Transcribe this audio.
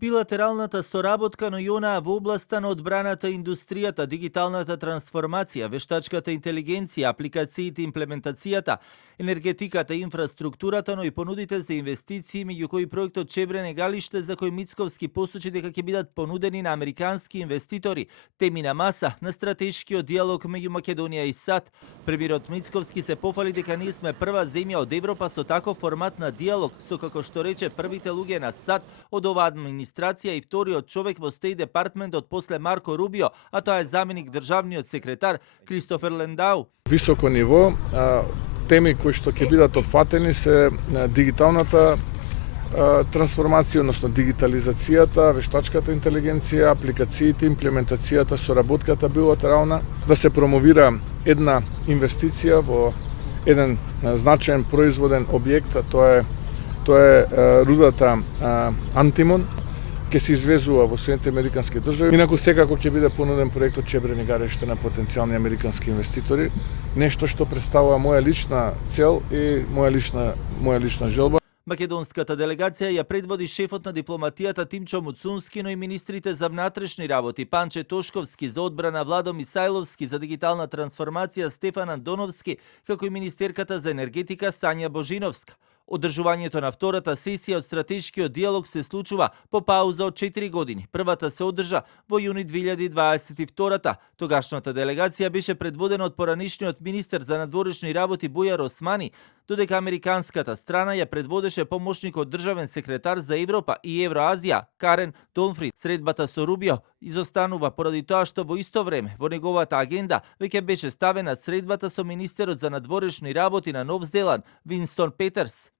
Билатералната соработка, но и онаа во областа на одбраната, индустријата, дигиталната трансформација, вештачката интелигенција, апликациите, имплементацијата, енергетиката и инфраструктурата, но и понудите за инвестиции, меѓу кои проектот Чебрене Галиште, за кој Мицковски посочи дека ќе бидат понудени на американски инвеститори, теми на маса на стратешкиот диалог меѓу Македонија и САД. Премиерот Мицковски се пофали дека ние сме прва земја од Европа со таков формат на диалог, со, како што рече, првите луѓе на САД од оваа администрација и вториот човек во Стејт департментот после Марко Рубио, а тоа е заменик државниот секретар Кристофер Лендау. Високо ниво, теми кои што ќе бидат опфатени се дигиталната трансформација, односно дигитализацијата, вештачката интелигенција, апликациите, имплементацијата, соработката билатерална, да се промовира една инвестиција во еден значаен производен објект, а тоа е рудата Антимон, ќе се извезува во Соединените американски држави. Инаку секако ќе биде понуден проектот Чебрене Галиште на потенцијални американски инвеститори, нешто што представува моја лична цел и моја лична желба. Македонската делегација ја предводи шефот на дипломатијата Тимчо Муцунски, но и министрите за внатрешни работи Панче Тошковски, за одбрана Владо Мисајловски, за дигитална трансформација Стефан Андоновски, како и министерката за енергетика Сања Божиновска. Одржувањето на втората сесија од стратешкиот диалог се случува по пауза од 4 години. Првата се одржа во јуни 2022. Тогашната делегација беше предводена од поранишниот министер за надворешни работи Бујар Османи, додека американската страна ја предводеше помошникот државен секретар за Европа и Евроазија Карен Донфри. Средбата со Рубио изостанува поради тоа што во исто време во неговата агенда веќе беше ставена средбата со министерот за надворешни работи на Нов Зеланд Винстон Петерс.